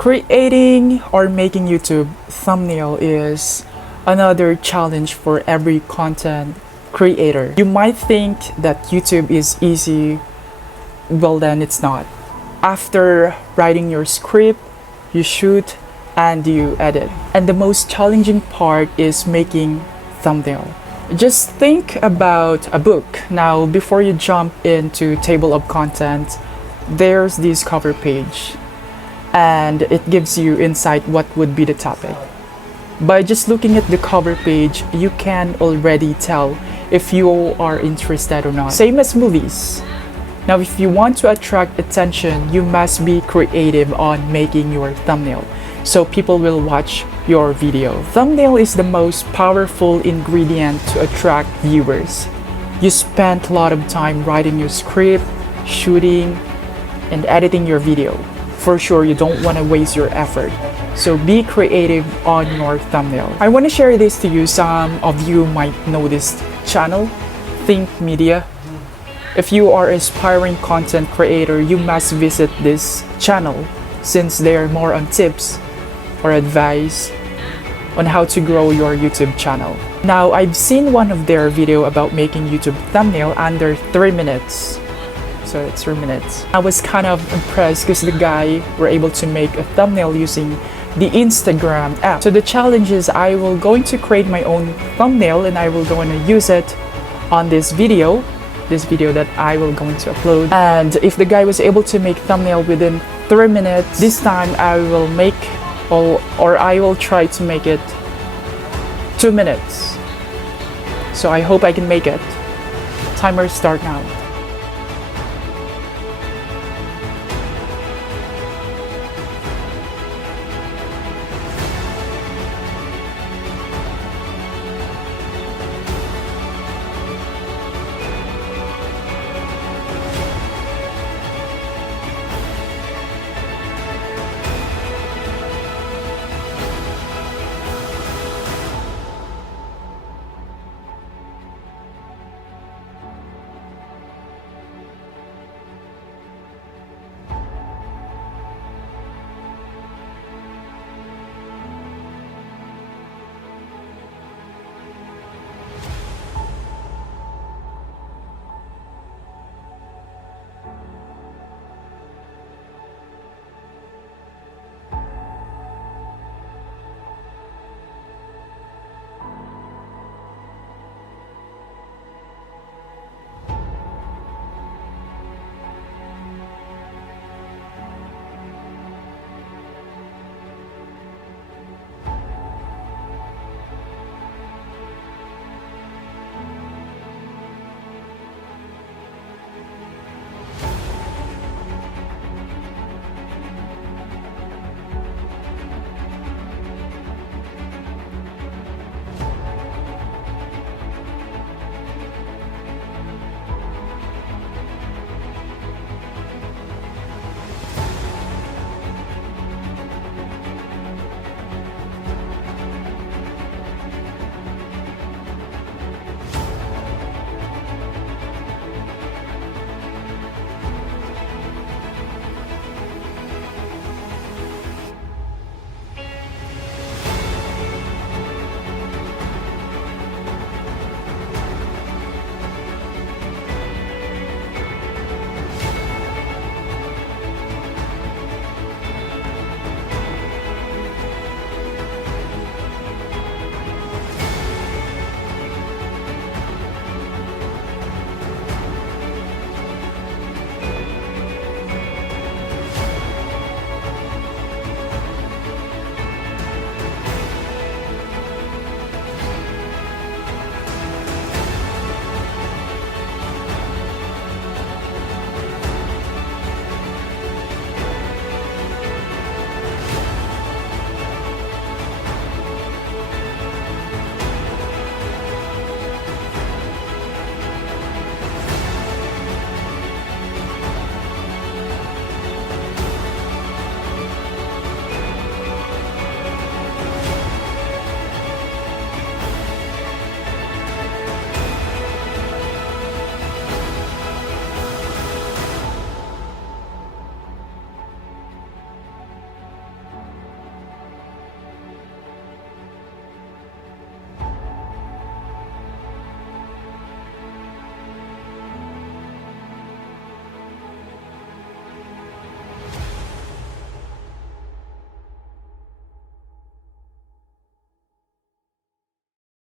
Creating or making YouTube thumbnail is another challenge for every content creator. You might think that YouTube is easy, well then it's not. After writing your script, you shoot and you edit. And the most challenging part is making thumbnail. Just think about a book. Now, before you jump into table of content, there's this cover page and it gives you insight what would be the topic. By just looking at the cover page, you can already tell if you are interested or not. Same as movies. Now, if you want to attract attention, you must be creative on making your thumbnail so people will watch your video. Thumbnail is the most powerful ingredient to attract viewers. You spent a lot of time writing your script, shooting, and editing your video. For sure, you don't want to waste your effort. So be creative on your thumbnail. I want to share this to you. Some of you might know this channel, Think Media. If you are an aspiring content creator, you must visit this channel since they are more on tips or advice on how to grow your YouTube channel. Now, I've seen one of their video about making YouTube thumbnail under 3 minutes. So it's 3 minutes. I was kind of impressed because the guy were able to make a thumbnail using the Instagram app. So the challenge is I will going to create my own thumbnail and I will going to use it on this video that I will going to upload. And if the guy was able to make thumbnail within 3 minutes, this time I will make or I will try to make it 2 minutes. So I hope I can make it. Timer start now.